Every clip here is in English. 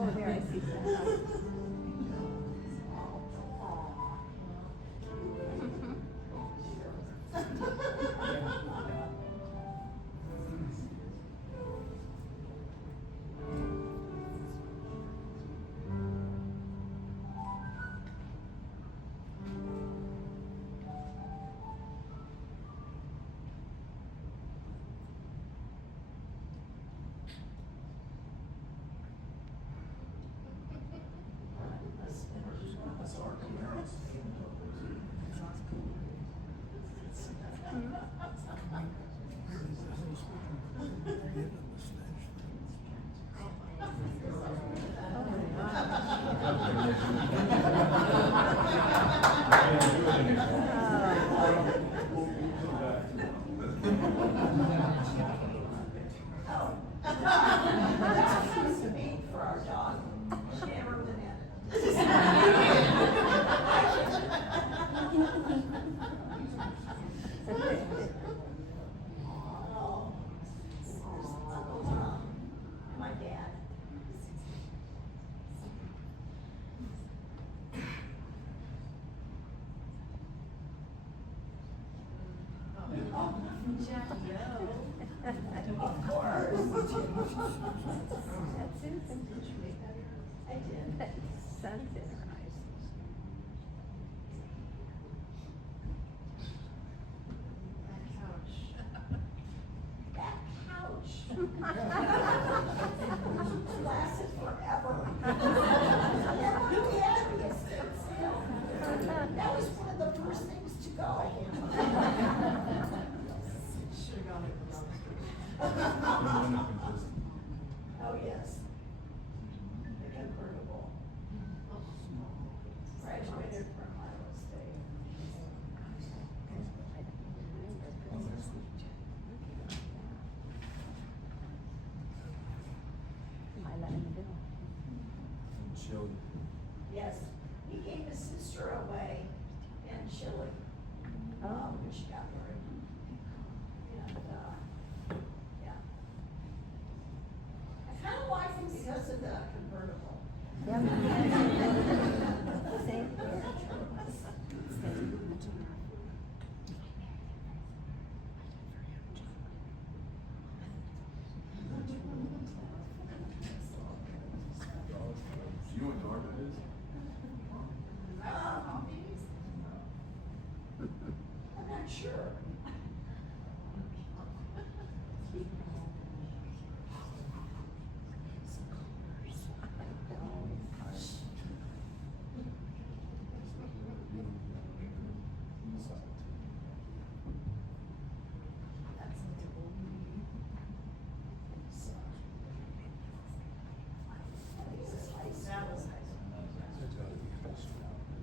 Oh, there, I see that. Of course. That's Susan. I did. That sun's in her eyes. That couch. Lasted forever. You had me a estate sale. That was one of the first things to go. Oh, yes. The convertible. Graduated from Iowa State. I let him do. Yes, he gave his sister away in Chile, when she got married. And, yeah. I kind of like him because of the convertible. Yep. Same here. You know what Dartmouth is? I'm not sure.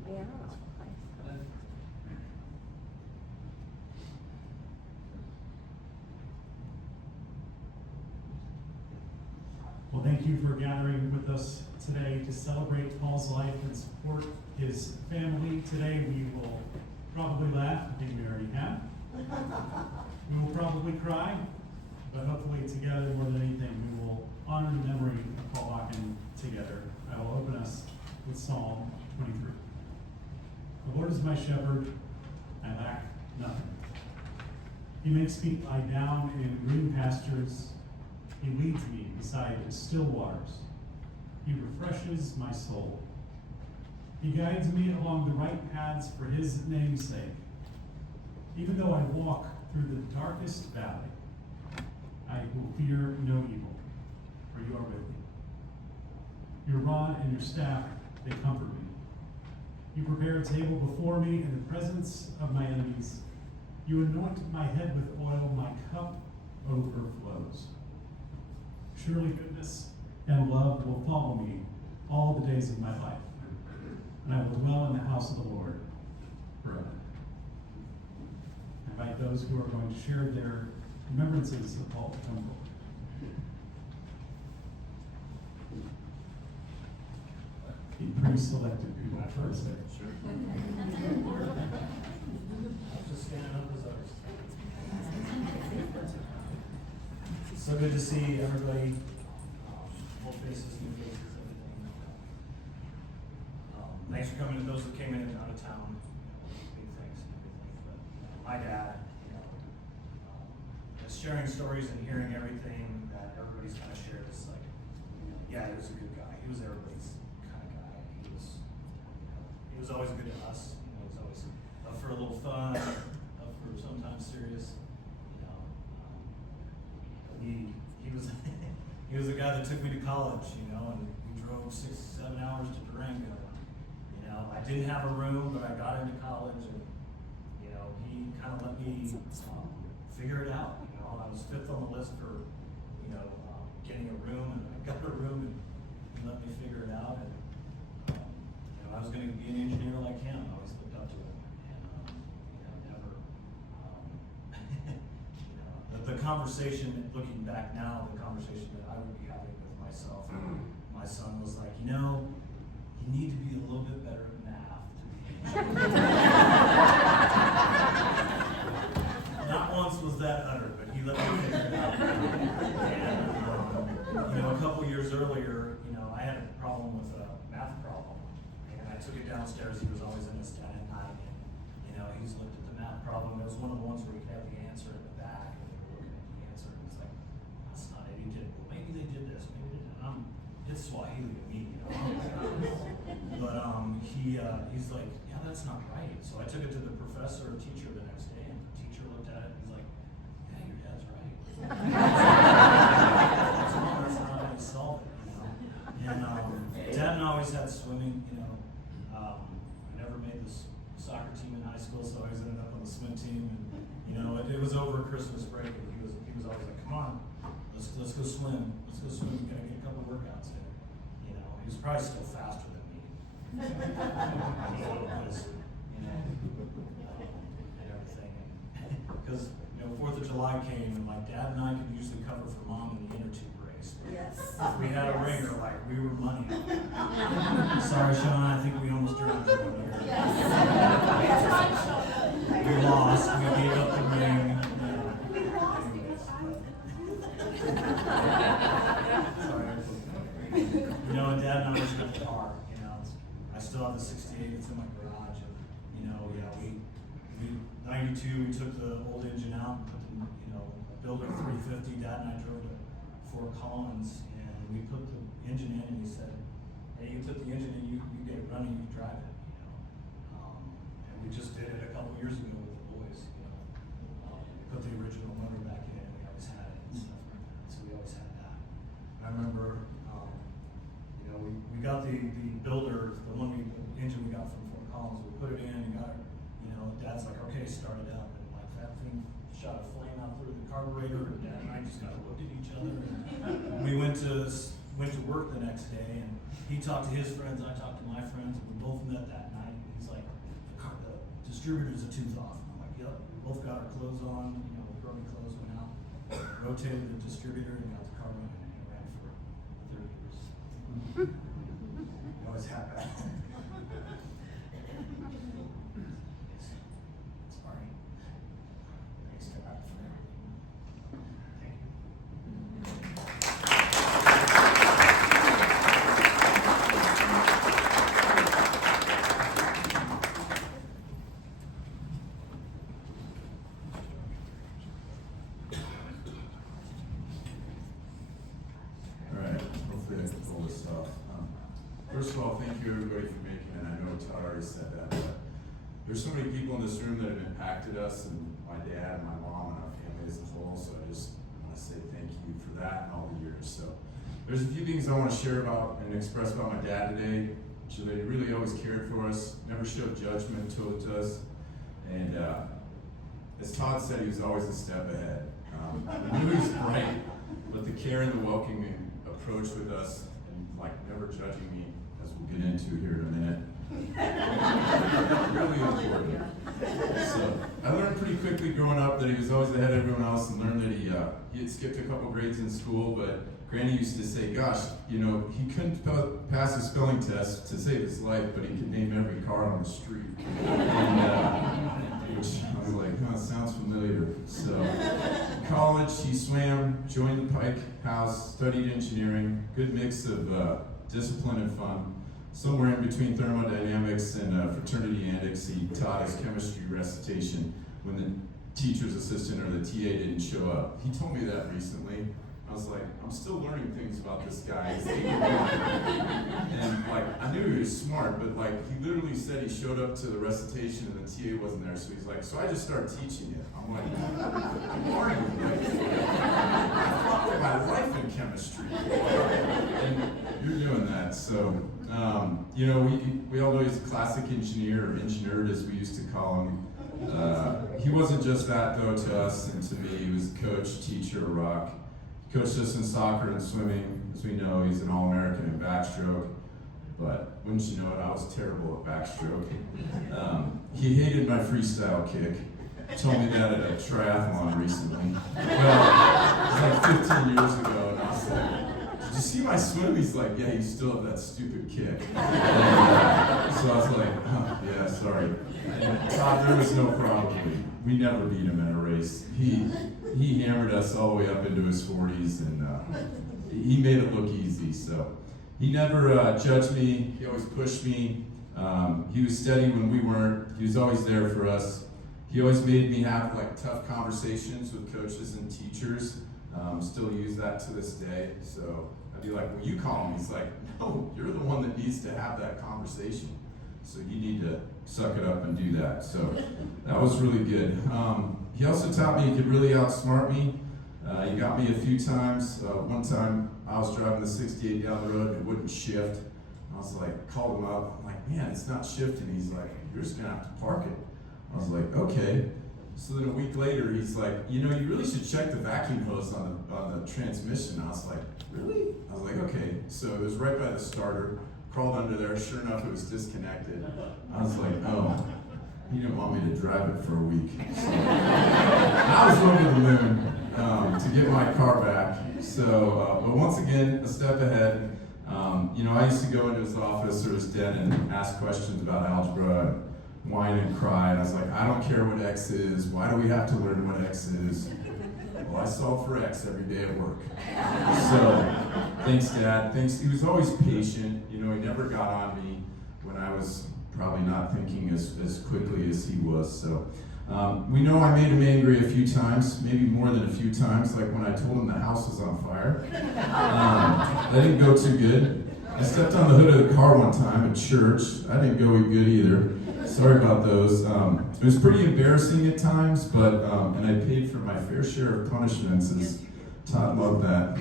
Yeah. Well, thank you for gathering with us today to celebrate Paul's life and support his family. Today we will probably laugh, I think we already have. We will probably cry, but hopefully together more than anything, we will honor the memory of Paul Bakken together. I will open us with Psalm 23. The Lord is my shepherd, I lack nothing. He makes me lie down in green pastures. He leads me beside still waters. He refreshes my soul. He guides me along the right paths for his name's sake. Even though I walk through the darkest valley, I will fear no evil, for you are with me. Your rod and your staff, they comfort me. You prepare a table before me in the presence of my enemies. You anoint my head with oil, my cup overflows. Surely goodness and love will follow me all the days of my life, and I will dwell in the house house of the Lord forever. I invite those who are going to share their remembrances of Paul to come forward. He pre-selected people first there. Sure. Just standing up as others. So good to see everybody, old faces, new faces, everything. Thanks for coming to those that came in and out of town. Big thanks and everything. But my dad, just sharing stories and hearing everything that everybody's kind of shared is like, yeah, he was a good guy. He was everybody's kind of guy. He was always good to us. He was always up for a little fun, up for sometimes serious. He was he was the guy that took me to college, and we drove 6-7 hours to Durango. I didn't have a room, but I got into college, and he kind of let me figure it out. I was 5th on the list for getting a room, and I got a room, and he let me figure it out. And I was going to be an engineer like him. I always looked up to him, and never. The conversation, looking back now, the conversation that I would be having with myself and my son was like, you need to be a little bit better at math. Not once was that uttered, but he let me figure it out. And, a couple years earlier, I had a problem with a math problem, and I took it downstairs. He was always in his den at night, and he's looked at the math problem. It was one of the ones where you could have the answer in the back. It's like, that's not it. He did. Well, maybe they did this. Maybe they did. It's Swahili to me, But he's like, yeah, that's not right. So I took it to the professor or teacher the next day, and the teacher looked at it and he's like, yeah, your dad's right. That's not how you solve it, And Dad and I always had swimming. I never made this soccer team in high school, so I always ended up on the swim team. And it was over Christmas break, and he was always like, come on, let's go swim. Let's go swim. We gotta get a couple workouts in. He was probably still faster than me. And everything. Because 4th of July came, and my dad and I could usually cover for Mom in the inner tube race. Yes. If we had a ringer, we were money. Sorry, Sean, I think we almost drowned you one year. We lost. We gave up the ring. And Dad and I was in the car. I still have the 68. It's in my garage. And 92. We took the old engine out and put the a builder 350. Dad and I drove to Fort Collins, and we put the engine in. And he said, "Hey, you put the engine in. You get it running. You drive it." And we just did it a couple years ago with the boys. Put the original motor back in. We always had it and stuff like that. So we always had that. I remember. We got the builder, the engine we got from Fort Collins. We put it in and got it. Dad's like, okay, start it up, and that thing shot a flame out through the carburetor. And Dad and I just kind of looked at each other. And we went to work the next day, and he talked to his friends, I talked to my friends, and we both met that night. And he's like, the distributor's a tooth off. And I'm like, yep. We both got our clothes on. Brody clothes went out, rotated the distributor, and got the car running, and it ran for 30 years. You always have that. Sorry. Thanks to God for everything. Thank you. All right, hopefully I can pull this off. First of all, thank you everybody for making it. I know Todd already said that, but there's so many people in this room that have impacted us, and my dad, my mom, and our family as a whole, so I just want to say thank you for that and all the years. So there's a few things I want to share about and express about my dad today. He really always cared for us, never showed judgment towards us, and as Todd said, he was always a step ahead. He knew he was right, but the care and the welcoming approach with us, and never judging me, as we'll get into here in a minute. really important. So I learned pretty quickly growing up that he was always ahead of everyone else, and learned that he had skipped a couple grades in school, but Granny used to say, gosh, you know, he couldn't pass a spelling test to save his life, but he could name every car on the street. And, which I was like, oh, it sounds familiar. So in college, he swam, joined the Pike House, studied engineering, good mix of discipline and fun. Somewhere in between thermodynamics and fraternity antics, he taught us chemistry recitation when the teacher's assistant or the TA didn't show up. He told me that recently. I was like, I'm still learning things about this guy. He's 81. And like, I knew he was smart, but like, he literally said he showed up to the recitation and the TA wasn't there. So he's like, so I just started teaching it. I'm like, who are you? I fought my life in chemistry. And you're doing that. So, you know, we all know he's a classic engineer, or engineered as we used to call him. He wasn't just that though to us and to me. He was a coach, teacher, a rock. He coached us in soccer and swimming. As we know, he's an All-American in backstroke. But wouldn't you know it, I was terrible at backstroke. He hated my freestyle kick. Told me that at a triathlon recently. Well, it was like 15 years ago, and I was like, did you see my swim? He's like, yeah, you still have that stupid kick. And, so I was like, oh, yeah, sorry. And Todd, there was no probably. We never beat him in a race. He hammered us all the way up into his 40s, and he made it look easy. So he never judged me. He always pushed me. He was steady when we weren't. He was always there for us. He always made me have like tough conversations with coaches and teachers. Still use that to this day. So I'd be like, well, you call him. He's like, no, you're the one that needs to have that conversation. So you need to suck it up and do that. So that was really good. He also taught me he could really outsmart me. He got me a few times. One time I was driving the 68 down the road and it wouldn't shift. I was like, called him up. I'm like, man, it's not shifting. He's like, you're just gonna have to park it. I was like, okay. So then a week later, he's like, you know, you really should check the vacuum hose on the transmission. I was like, really? I was like, okay. So it was right by the starter. Crawled under there. Sure enough, it was disconnected. I was like, oh, he didn't want me to drive it for a week. So I was over the moon to get my car back. So, but once again, a step ahead. You know, I used to go into his office or his den and ask questions about algebra, and whine and cry. And I was like, I don't care what X is. Why do we have to learn what X is? Well, I solve for X every day at work. So, thanks, Dad. Thanks. He was always patient. You know, he never got on me when I was probably not thinking as quickly as he was. So, we know I made him angry a few times, maybe more than a few times, like when I told him the house was on fire. That didn't go too good. I stepped on the hood of the car one time at church. I didn't go good either. Sorry about those. It was pretty embarrassing at times, but and I paid for my fair share of punishments, as Todd loved that.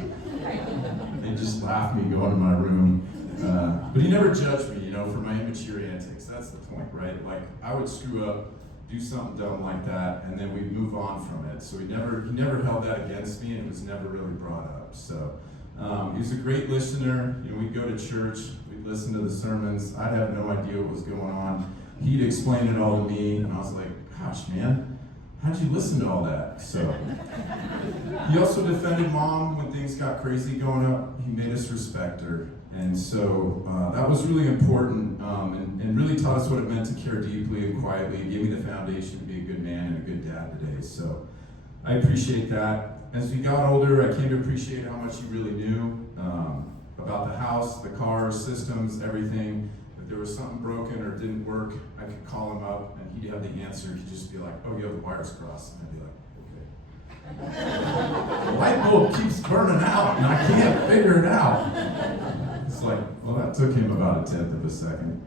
They just laughed me going to my room. But he never judged me, you know, for my immature antics. That's the point, right? Like, I would screw up, do something dumb like that, and then we'd move on from it. So he never held that against me, and it was never really brought up. So he was a great listener. You know, we'd go to church, we'd listen to the sermons. I'd have no idea what was going on. He'd explain it all to me, and I was like, gosh, man, how'd you listen to all that? So he also defended Mom when things got crazy going up. He made us respect her. And so that was really important and really taught us what it meant to care deeply and quietly. It gave me the foundation to be a good man and a good dad today. So I appreciate that. As we got older, I came to appreciate how much he really knew about the house, the cars, systems, everything. If there was something broken or didn't work, I could call him up and he'd have the answer. He'd just be like, oh, yeah, the wire's crossed. And I'd be like, okay. The light bulb keeps burning out and I can't figure it out. It's like, well, that took him about a tenth of a second.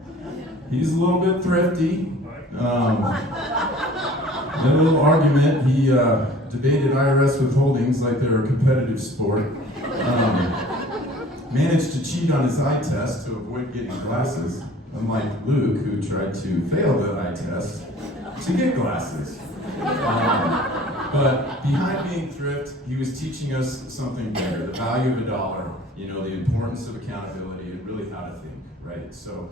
He's a little bit thrifty. In a little argument, he debated IRS withholdings like they're a competitive sport. Managed to cheat on his eye test to avoid getting glasses, unlike Luke, who tried to fail the eye test to get glasses. But behind being thrift, he was teaching us something better, the value of a dollar, you know, the importance of accountability, and really how to think, right? So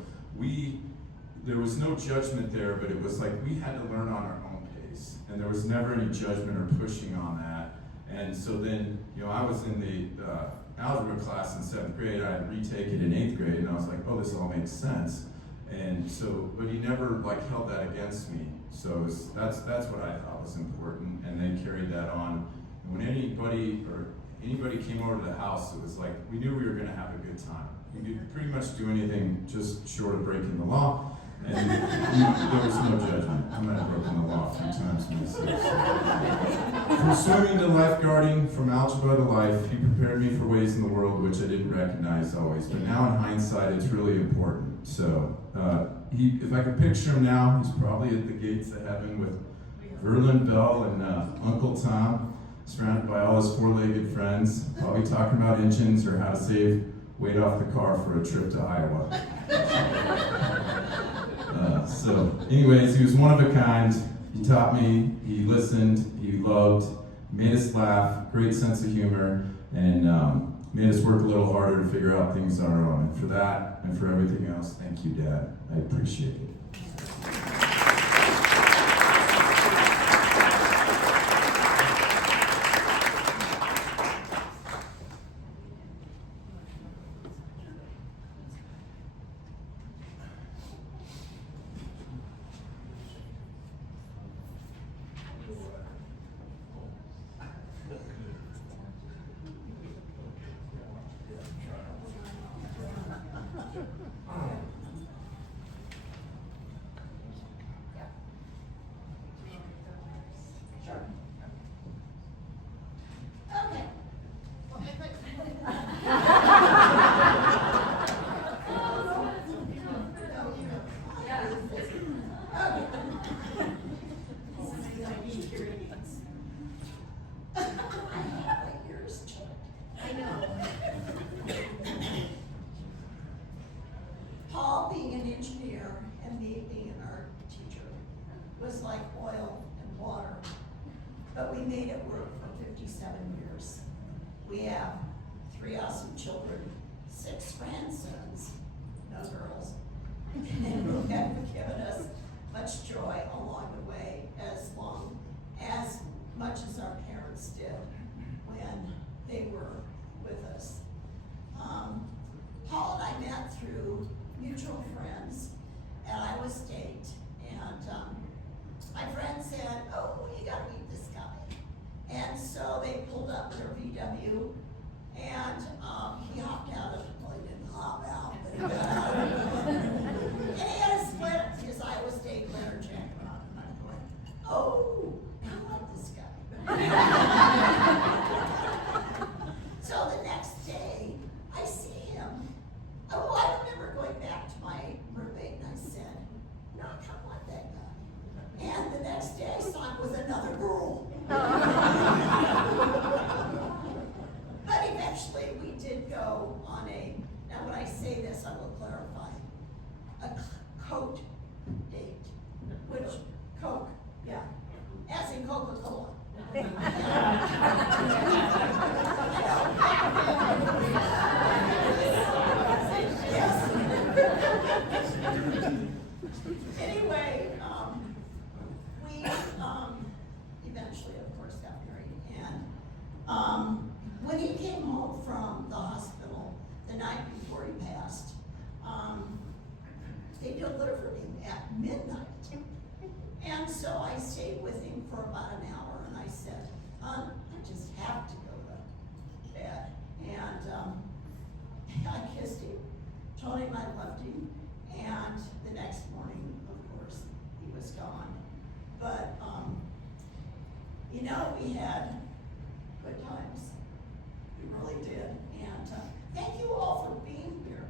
there was no judgment there, but it was like we had to learn on our own pace, and there was never any judgment or pushing on that. And so then, I was in the algebra class in 7th grade. I had retake it in 8th grade, and I was like, oh, this all makes sense. And so, but he never held that against me. So that's what I thought was important, and then carried that on. And when anybody came over to the house, it was like we knew we were going to have a good time. We could pretty much do anything just short of breaking the law, and there was no judgment. I might have broken the law a few times myself. From swimming to lifeguarding, from algebra to life, he prepared me for ways in the world which I didn't recognize always. But now in hindsight, it's really important. So if I could picture him now, he's probably at the gates of heaven with Verlin Bell and Uncle Tom, surrounded by all his four-legged friends, probably talking about engines or how to save weight off the car for a trip to Iowa. So anyways, he was one of a kind. He taught me, he listened, he loved, made us laugh, great sense of humor, and made us work a little harder to figure out things on our own. And for that, and for everything else, thank you, Dad. I appreciate it. Paul, being an engineer, and me being an art teacher, was like oil and water. But we made it work for 57 years. We have 3 awesome children, 6 grandsons, no girls, and who have given us much joy along the way, as much as our parents did when they were with us. Paul and I met through mutual friends at Iowa State, and my friend said, oh, you gotta meet this guy. And so they pulled up their VW, and he hopped out of it. Well, he didn't hop out, but he got out of it. And he had his Iowa State leather jacket on, and I'm going, oh, I like this guy. So the next day, I see him. Oh, I remember going back to my roommate, and I said, no, I kind of like that guy. And the next day, I saw him with another girl. But eventually, we did go on now when I say this, I will clarify, a coat date, which, Coke, yeah, as in Coca-Cola. Yes. Anyway, we eventually, of course, got married, and when he came home from the hospital the night before he passed, they delivered him at midnight. And so I stayed with him for about an hour, and I said, I just have to go to bed. And I kissed him, told him I loved him, and the next morning, of course, he was gone. But, we had good times. We really did. And thank you all for being here.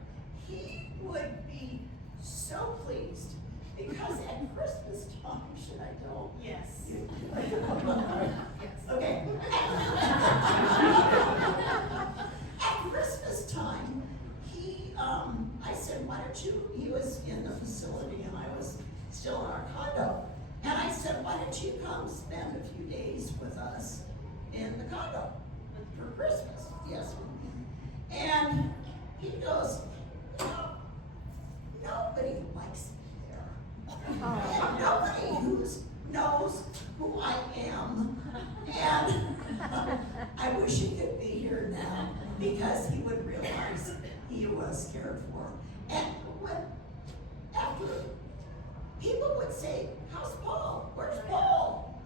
He would be so pleased, because at Christmas time, should I tell? Yes. Okay. At Christmas time, I said, why don't you, he was in the facility and I was still in our condo. And I said, why don't you come spend a few days with us in the condo for Christmas? Yes. And he goes, nobody likes me there. I wish he could be here now because he would realize he was cared for. And after people would say, "How's Paul? Where's Paul?"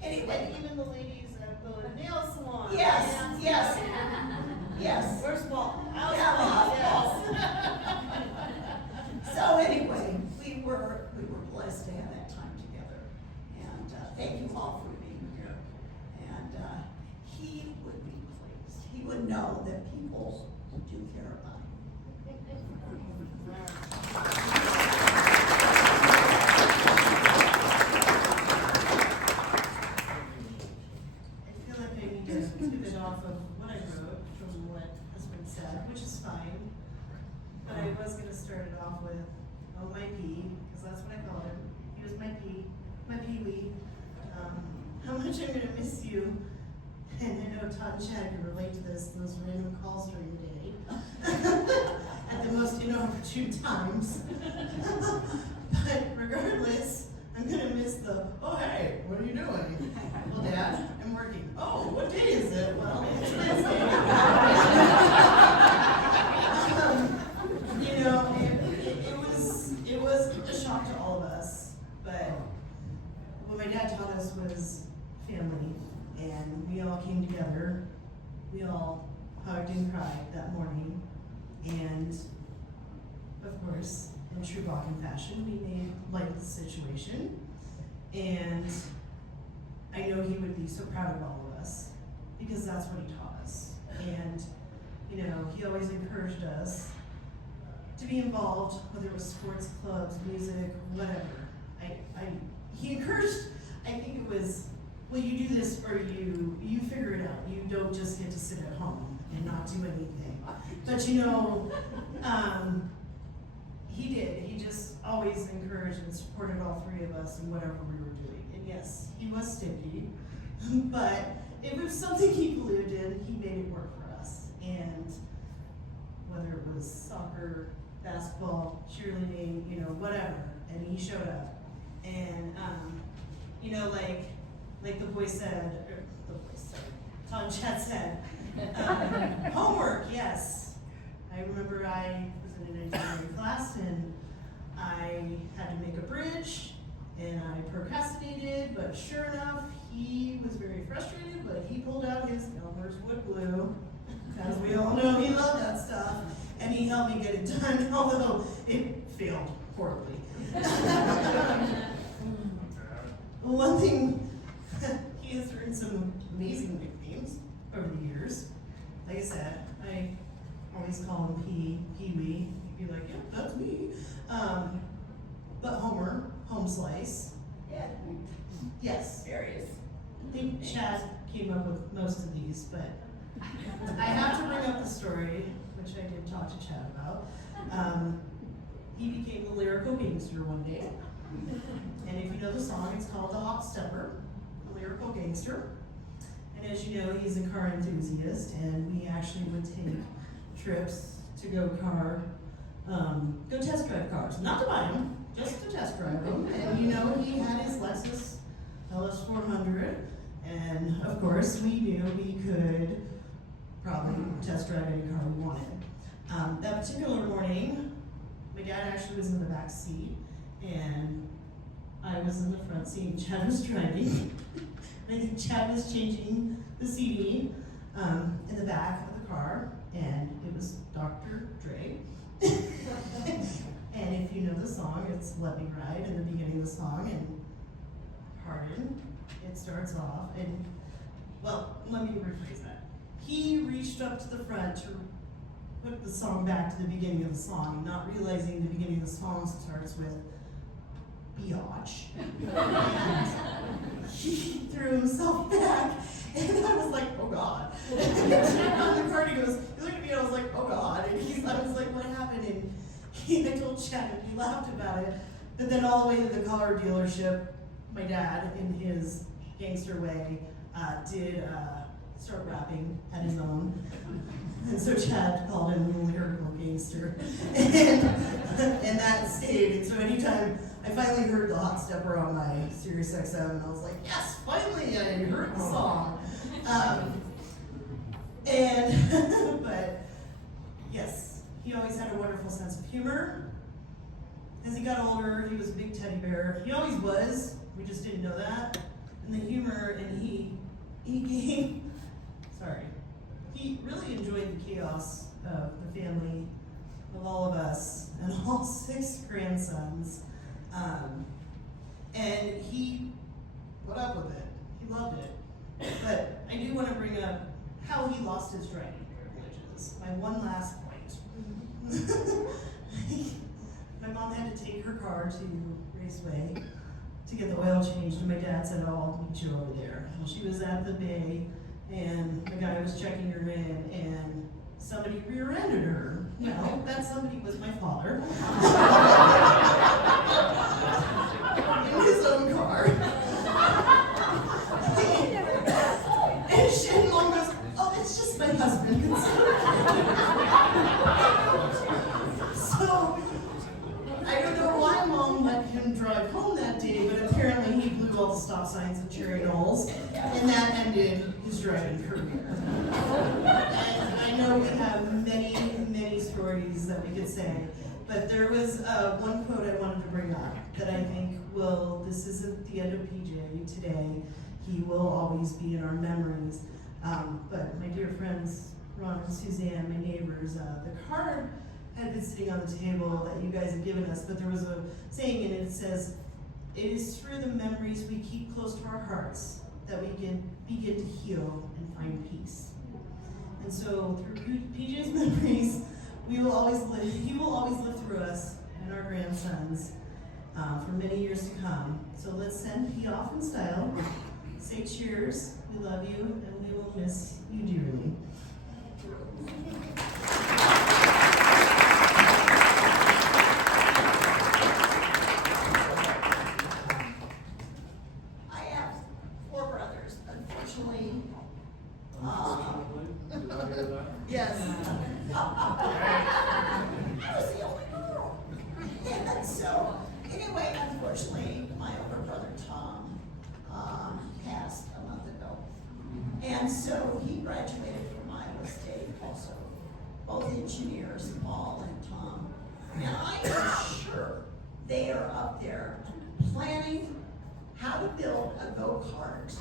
Anyway, Even the ladies at the nail salon. yes, Yeah. yes, yes. Where's Paul? How's Yeah, Paul? how's Yes. So anyway, we were blessed to have that time together, and thank you all for being here. And he would be pleased. He would know that people do care about him. I feel like I need to pivot off of what I wrote from what has been said, which is fine. But I was gonna start it off with, oh, my P, because that's what I called him. He was my Pee-wee. How much I'm gonna miss you. And I know Todd and Chad can relate to this, those random calls during the day. At the most inopportune times. But regardless, I'm gonna miss the, oh, hey, what are you doing? Well, Dad, I'm working. Oh, what day is it? Well, it's Wednesday. It was a shock to all of us, but what my dad taught us was family, and we all came together. We all hugged and cried that morning, and of course, in true Bakken fashion, we made light of the situation, and I know he would be so proud of all of us, because that's what he taught us. And, he always encouraged us to be involved, whether it was sports clubs, music, whatever. He encouraged, I think it was, well, you do this or you figure it out. You don't just get to sit at home and not do anything. But he did. He just always encouraged and supported all three of us in whatever we were doing. And yes, he was stingy, but if it was something he believed in, he made it work for us. And whether it was soccer, basketball, cheerleading, whatever, and he showed up. And, like the boy said, Tom Chat said, homework, yes. I remember I was in an engineering class and I had to make a bridge and I procrastinated, but sure enough, he was very frustrated, but he pulled out his Elmer's wood glue, as we all know he loved that stuff, and he helped me get it done, although it failed horribly. One thing, he has earned some amazing nicknames over the years. Like I said, I always call him Pee-wee. He'd be like, yep, that's me. But Homer, Home Slice. Yeah. Yes. Various. I think Chad came up with most of these, but I have to bring up the story, which I did talk to Chad about. He became the lyrical gangster one day. And if you know the song, it's called The Hot Stepper, the lyrical gangster. And as you know, he's a car enthusiast, and we actually would take trips to go test drive cars. Not to buy them, just to test drive them. And he had his Lexus LS400, and of course, we knew we could probably test drive any car we wanted. That particular morning, my dad actually was in the back seat, and I was in the front seat, and Chad was driving. I think Chad was changing the CD in the back of the car, and it was Dr. Dre. And if you know the song, it's Let Me Ride in the beginning of the song, and Pardon, it starts off, and, well, let me rephrase that. He reached up to the front to put the song back to the beginning of the song, not realizing the beginning of the song starts with biatch. And he threw himself back, and I was like, oh God. And on the car, he goes, he looked at me, and I was like, oh God. And I was like, what happened? And I told Chad, and he laughed about it. But then all the way to the car dealership, my dad, in his gangster way, did start rapping, had his own. And so Chad called him the lyrical gangster. And that stayed. And so anytime I finally heard the hot stepper on my Sirius XM, and I was like, yes, finally I heard the song. But yes, he always had a wonderful sense of humor. As he got older, he was a big teddy bear. He always was. We just didn't know that. And the humor, and he really enjoyed the chaos of the family, of all of us, and all 6 grandsons. And he put up with it. He loved it. But I do want to bring up how he lost his driving privileges. My one last point. My mom had to take her car to Raceway to get the oil changed, and my dad said, "Oh, I'll meet you over there." Well, she was at the bay, and the guy was checking her in, and somebody rear-ended her. No, that somebody was my father. In his own car. And mom goes, "Oh, it's just my husband." So, I don't know why mom let him drive home that day, but apparently he blew all the stop signs at Cherry Knolls, and that ended his driving career. And I know we have many, many stories that we could say, but there was one quote I wanted to bring up that I think this isn't the end of PJ today. He will always be in our memories. But my dear friends, Ron and Suzanne, my neighbors, the card had been sitting on the table that you guys had given us, but there was a saying in it that says, "It is through the memories we keep close to our hearts that we can begin to heal and find peace." And so through PJ's memories, he will always live through us and our grandsons for many years to come. So let's send P off in style, say cheers, we love you, and we will miss you dearly. I have 4 brothers, unfortunately. Yes. I was the only girl. And so, anyway, unfortunately, my older brother Tom passed a month ago. And so he graduated from Iowa State also. Both engineers, Paul and Tom. And I am sure they are up there planning how to build a go-kart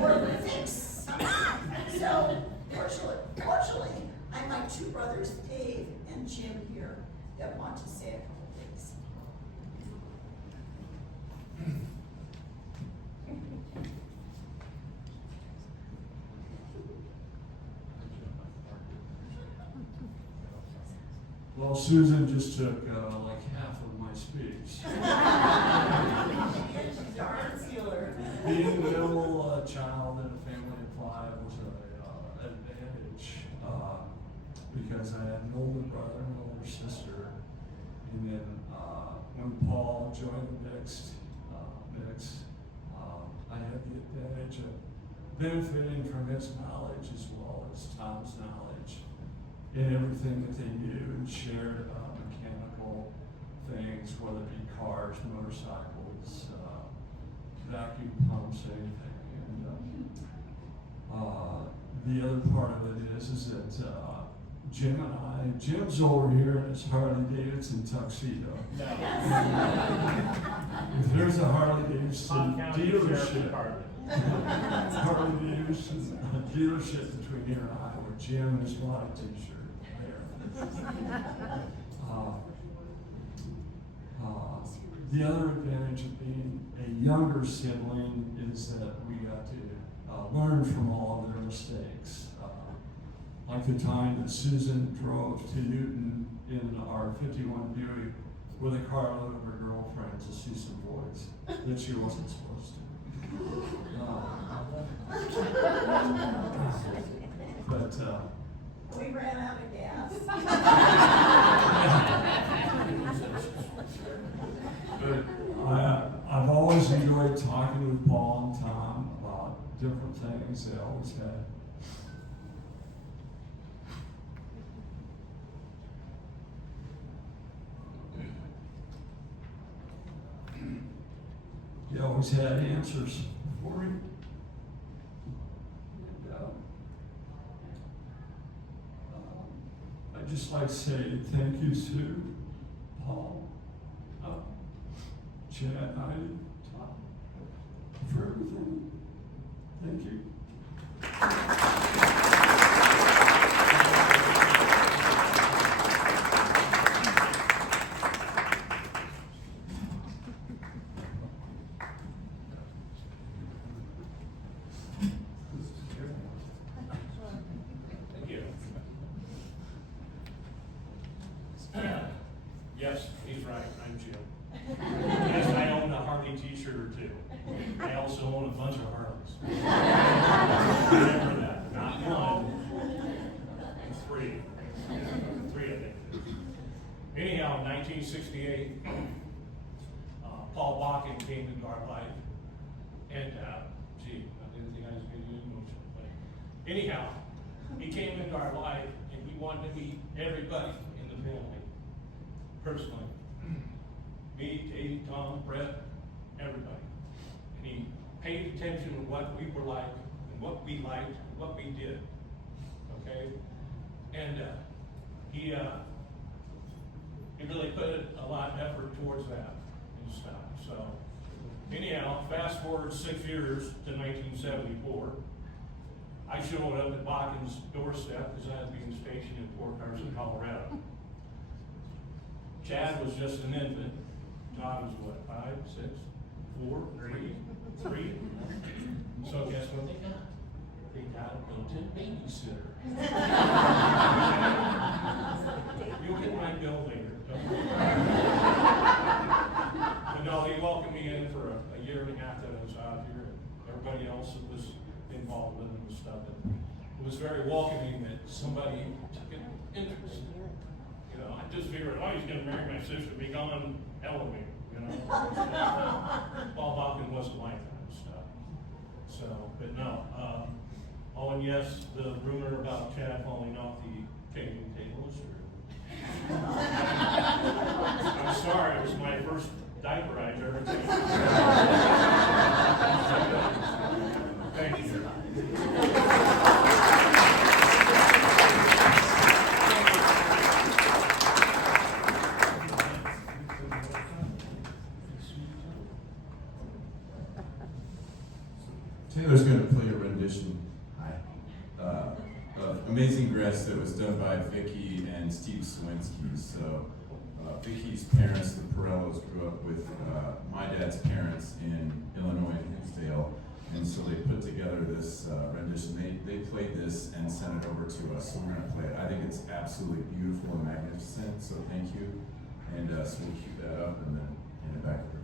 or fix something. So, fortunately, I have my 2 brothers, Dave and Jim, here that want to say a couple things. Well, Susan just took like half of my speech. Darn stealer. Being a middle child in a family of 5 was an advantage because I had an older brother and an older sister. And then when Paul joined the mix, I had the advantage of benefiting from his knowledge as well as Tom's knowledge in everything that they knew and shared mechanical things, whether it be cars, motorcycles, vacuum pumps, anything. And the other part of it is that Jim's over here in his Harley Davidson tuxedo. If there's a Harley Davidson dealership, Harley Davidson dealership between here and Iowa, Jim is my t-shirt there. The other advantage of being a younger sibling is that we got to learn from all of their mistakes. Like the time that Susan drove to Newton in our 51 Buick with a carload of her girlfriends to see some boys that she wasn't supposed to. We ran out of gas. But I've always enjoyed talking with Paul and Tom about different things. They always had he always had answers for him. And, I'd just like to say thank you to Paul, Chad, and Todd for everything. Thank you. Thank you. Yes, he's right, I'm Jim. Yes, I own a Harley t-shirt or two. I also own a bunch of Harleys. Remember that, not one, three. Three, I think. Anyhow, in 1968, Paul Bakken came into our life, and, gee, I didn't think I was getting emotional, but anyhow, he came into our life, and he wanted to meet everybody in the family, personally. Me, Katie, Tom, Brett, everybody. And he paid attention to what we were like, and what we liked, and what we did, okay? And he really put a lot of effort towards that and stuff. So, anyhow, fast forward 6 years to 1974. I showed up at Bakken's doorstep because I was being stationed in Fort Carson, Colorado. Chad was just an infant. Todd was what, 5, 6, 4, 3? So guess what they got? They got a built-in babysitter. You'll get my bill later. Don't worry. But no, they welcomed me in for a year and a half that I was out here. Everybody else that was involved with it and stuff. And it was very welcoming that somebody took an interest. You know, I just figured, oh, he's gonna marry my sister, be gone, elevator, you know. Paul Bakken wasn't like that and stuff. So, but no, oh, and yes, the rumor about Chad falling off the changing table is true. I'm sorry, it was my first diaper I'd ever taken. Thank you. Taylor's going to play a rendition of Amazing Grace that was done by Vicki and Steve Swinski. So Vicki's parents, the Perellos, grew up with my dad's parents in Illinois, in Hinsdale, and so they put together this rendition. They played this and sent it over to us, so we're going to play it. I think it's absolutely beautiful and magnificent, so thank you. And so we'll keep that up and then hand it back over to you.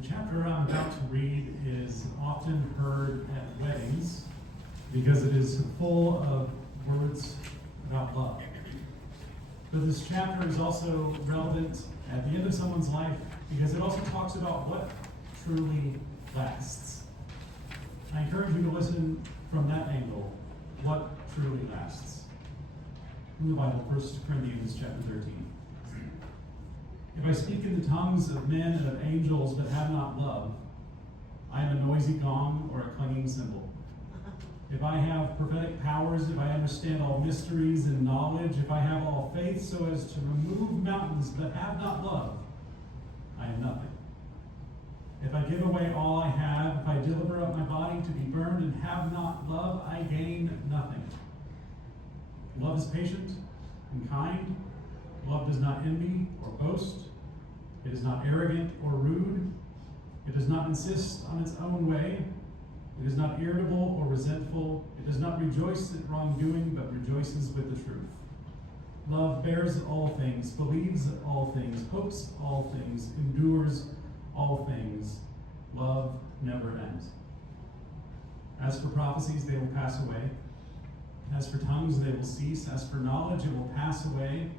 The chapter I'm about to read is often heard at weddings because it is full of words about love. But this chapter is also relevant at the end of someone's life because it also talks about what truly lasts. I encourage you to listen from that angle, what truly lasts. From the Bible, 1 Corinthians chapter 13. If I speak in the tongues of men and of angels but have not love, I am a noisy gong or a clanging cymbal. If I have prophetic powers, if I understand all mysteries and knowledge, if I have all faith so as to remove mountains but have not love, I am nothing. If I give away all I have, if I deliver up my body to be burned and have not love, I gain nothing. Love is patient and kind. Love does not envy or boast. It is not arrogant or rude. It does not insist on its own way. It is not irritable or resentful. It does not rejoice at wrongdoing, but rejoices with the truth. Love bears all things, believes all things, hopes all things, endures all things. Love never ends. As for prophecies, they will pass away. As for tongues, they will cease. As for knowledge, it will pass away.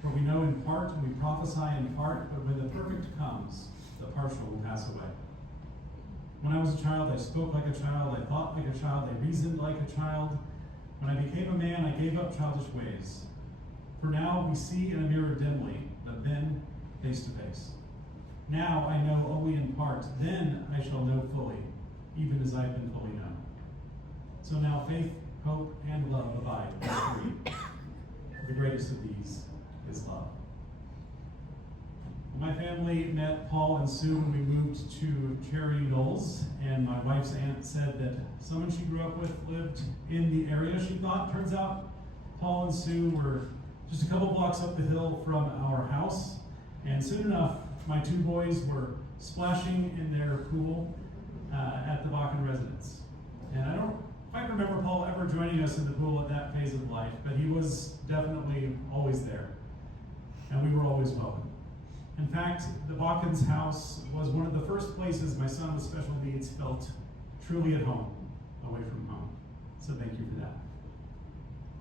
For we know in part and we prophesy in part, but when the perfect comes, the partial will pass away. When I was a child, I spoke like a child, I thought like a child, I reasoned like a child. When I became a man, I gave up childish ways. For now we see in a mirror dimly, but then face to face. Now I know only in part, then I shall know fully, even as I've been fully known. So now faith, hope, and love abide, these three. The greatest of these is love. My family met Paul and Sue when we moved to Cherry Knolls, and my wife's aunt said that someone she grew up with lived in the area, she thought. Turns out Paul and Sue were just a couple blocks up the hill from our house, and soon enough, my two boys were splashing in their pool at the Bakken residence. And I don't quite remember Paul ever joining us in the pool at that phase of life, but he was definitely always there, and we were always welcome. In fact, the Bakken's house was one of the first places my son with special needs felt truly at home, away from home. So thank you for that.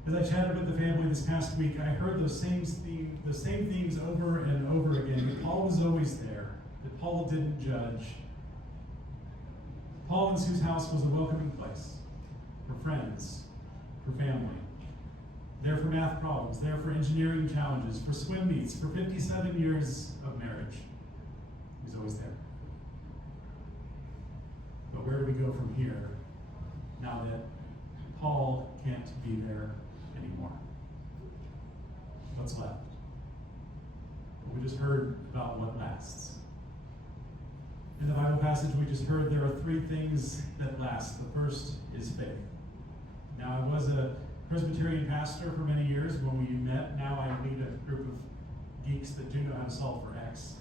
As I chatted with the family this past week, I heard those same themes over and over again. That Paul was always there, that Paul didn't judge. Paul and Sue's house was a welcoming place for friends, for family. There for math problems, there for engineering challenges, for swim meets, for 57 years of marriage. He's always there. But where do we go from here now that Paul can't be there anymore? What's left? Well, we just heard about what lasts. In the Bible passage we just heard, there are three things that last. The first is faith. Now, I was a Presbyterian pastor for many years when we met. Now I lead a group of geeks that do know how to solve for X.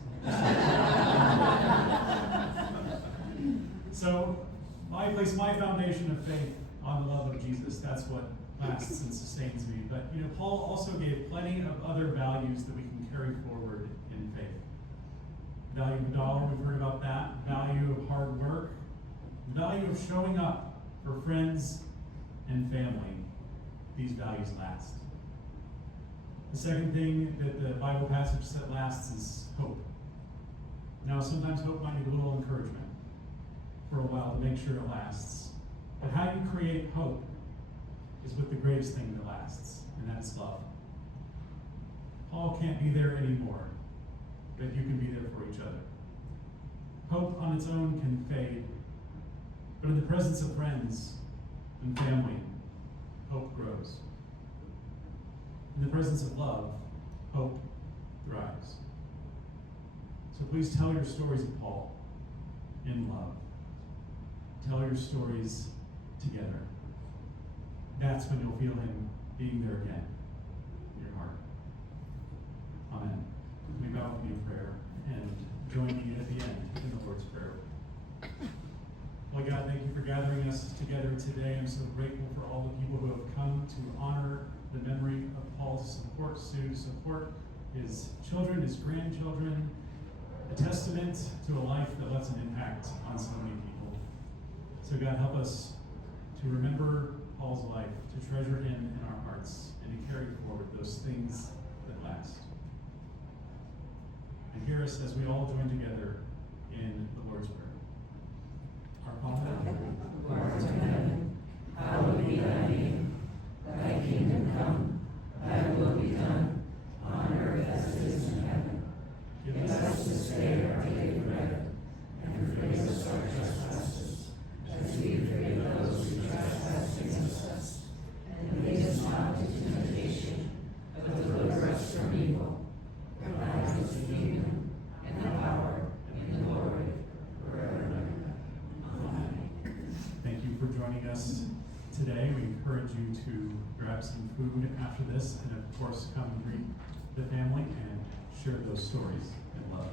So I place my foundation of faith on the love of Jesus. That's what lasts and sustains me. But Paul also gave plenty of other values that we can carry forward in faith. Value of the dollar, we've heard about that. Value of hard work. Value of showing up for friends and family. These values last. The second thing that the Bible passage that lasts is hope. Now, sometimes hope might need a little encouragement for a while to make sure it lasts. But how you create hope is with the greatest thing that lasts, and that's love. Paul can't be there anymore, but you can be there for each other. Hope on its own can fade, but in the presence of friends and family, hope grows. In the presence of love, hope thrives. So please tell your stories of Paul in love. Tell your stories together. That's when you'll feel him being there again in your heart. Amen. We bow with me in prayer and join me at the end in the Lord's Prayer. Lord God, thank you for gathering us together today. I'm so grateful for all the people who have come to honor the memory of Paul, to support Sue, to support his children, his grandchildren, a testament to a life that left an impact on so many people. So God, help us to remember Paul's life, to treasure him in our hearts, and to carry forward those things that last. And hear us as we all join together in the Lord's Prayer. Our Father, who art in heaven, hallowed be thy name. Thy kingdom come, thy will be done, on earth as it is in heaven. Give us this day our daily bread, and forgive us our trespasses, as we forgive those who trespass against us. And lead us not into temptation, but deliver us from evil. For thine is the kingdom, and the power, and the glory, forever. Amen. thank you for joining us today. We encourage you to grab some food after this, and of course, come and greet the family and share those stories in love.